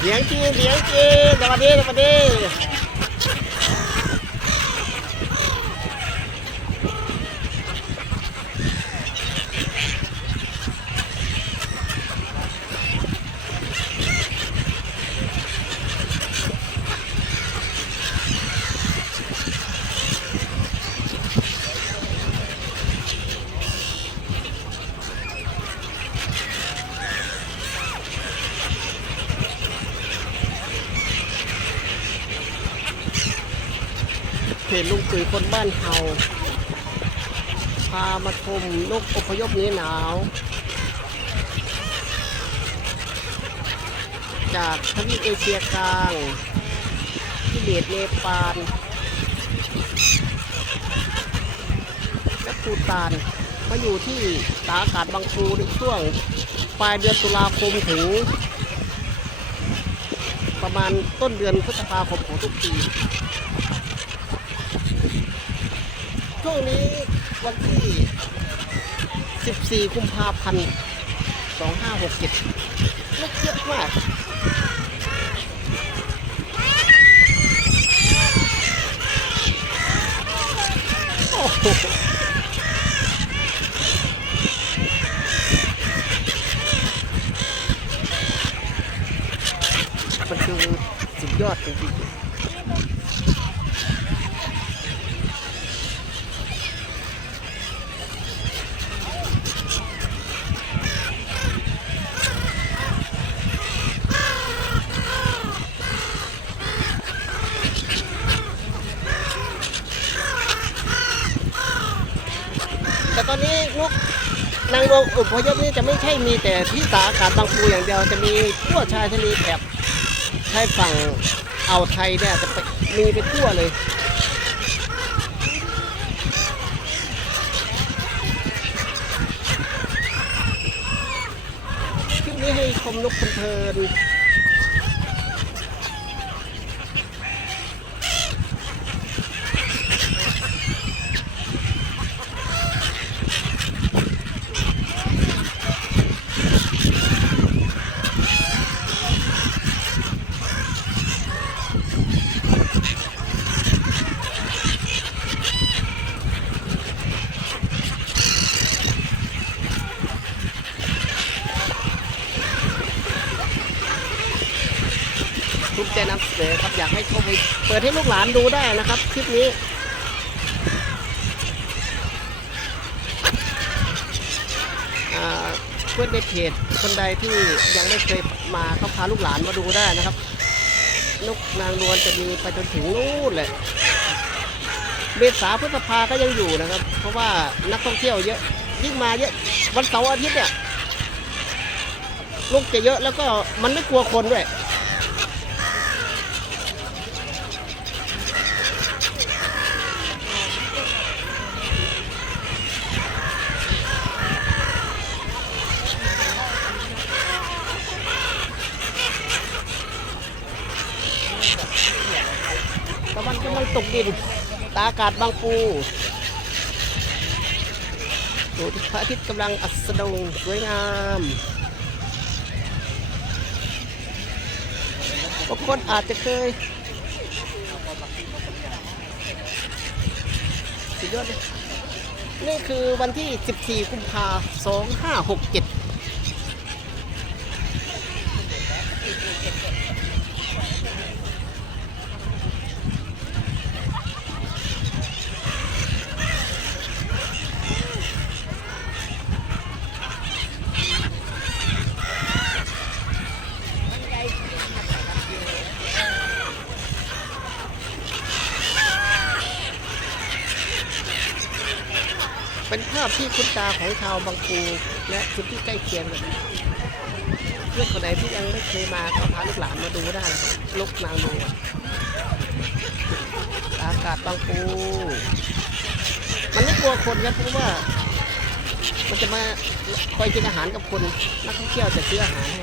เสียงจีนเสียงจีนสวัสดีสวัสดี เพจลุงตุ๋ยคนบ้านเฮาพามาชมนกอพยพหนี้หนาว จากทวีปเอเชียกลางทิเบตเนปาลและภูตานมาอยู่ที่ตาอากาศบางปูในช่วงปลายเดือนตุลาคมถึงประมาณต้นเดือนพฤษภาคมของทุกปี ช่วงนี้วันที่ 14 กุมภาพันธ์ 2567ลูกเยอะมากโอ้โหมันคือสุดยอดจริงๆ แต่ตอนนี้นกนางรวงอุปยพนี่จะไม่ใช่มีแต่ที่ตากอากาศบางปูอย่างเดียวจะมีทั่วชายทะเลแถบชายฝั่งอ่าวไทยเนี่ยจะมีไปทั่วเลยคลิปนี้ให้ชมนกเพลิน ภูมิใจนำเสนอครับอยากให้เข้าไปเปิดให้ลูกหลานดูได้นะครับ คลิปนี้อ่าเพื่อนในเพจคนใดที่ยังไม่เคยมาเขาพาลูกหลานมาดูได้นะครับนกนางนวลจะมีไปจนถึงนู่นเลยเมษาพฤษภาก็ยังอยู่นะครับ เพราะว่านักท่องเที่ยวเยอะยิ่งมาเยอะวันเสาร์อาทิตย์เนี่ยลูกจะเยอะแล้วก็มันไม่กลัวคนด้วย ตะวันกำลังตกดิน ตาอากาศบางปูดูที่พระอาทิตย์กำลังอัสดงสวยงามบางคนอาจจะเคยสุดยอดเลยนี่คือวันที่ 14 กุมภาพันธ์2567 เป็นภาพที่คุ้นตาของชาวบางปูและพื้นที่ใกล้เคียงเลยเพื่อนคนใดที่ยังไม่เคยมาก็พาลูกหลานมาดูได้ลูกนางดูอากาศบางปู มันไม่กลัวคนครับเพราะว่า มันจะมาคอยกินอาหารกับคนนักท่องเที่ยวจะซื้ออาหารให้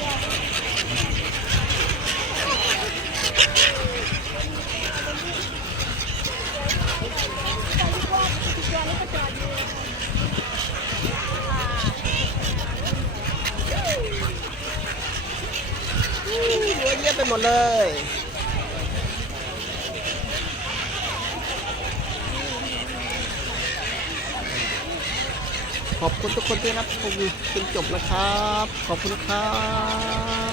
ไปหมดเลยขอบคุณทุกคนที่รับชมจนจบนะครับ ขอบคุณครับ